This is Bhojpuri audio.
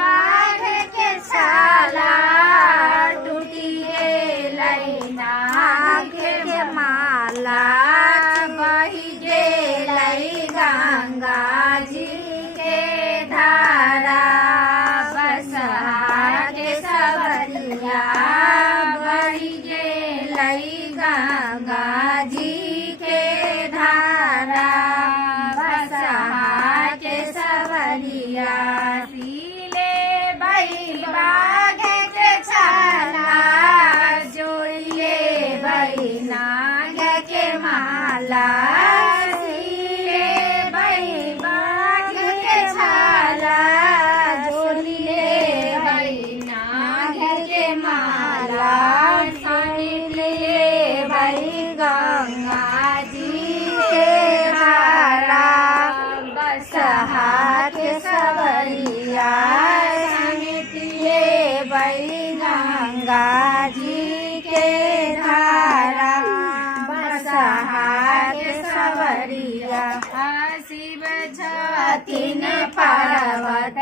बाघ के छाला टूटी नाग के माला बही गेलै गंगा जी के धारा बसहा के सवरिया बही गेलै गंगा जी के धारा बसहा के सवरिया सीले बैल बाघ के छाला जोइले बैल नाग के माला सीले बैल बाघ के छाला जोइले बैल नाग के माला सीले बैल गंगा जी के धारा बसहा के सवरिया समितिए बैल गंगा जी के धारा बसहा के सवरिया शिव छथिन पर्वत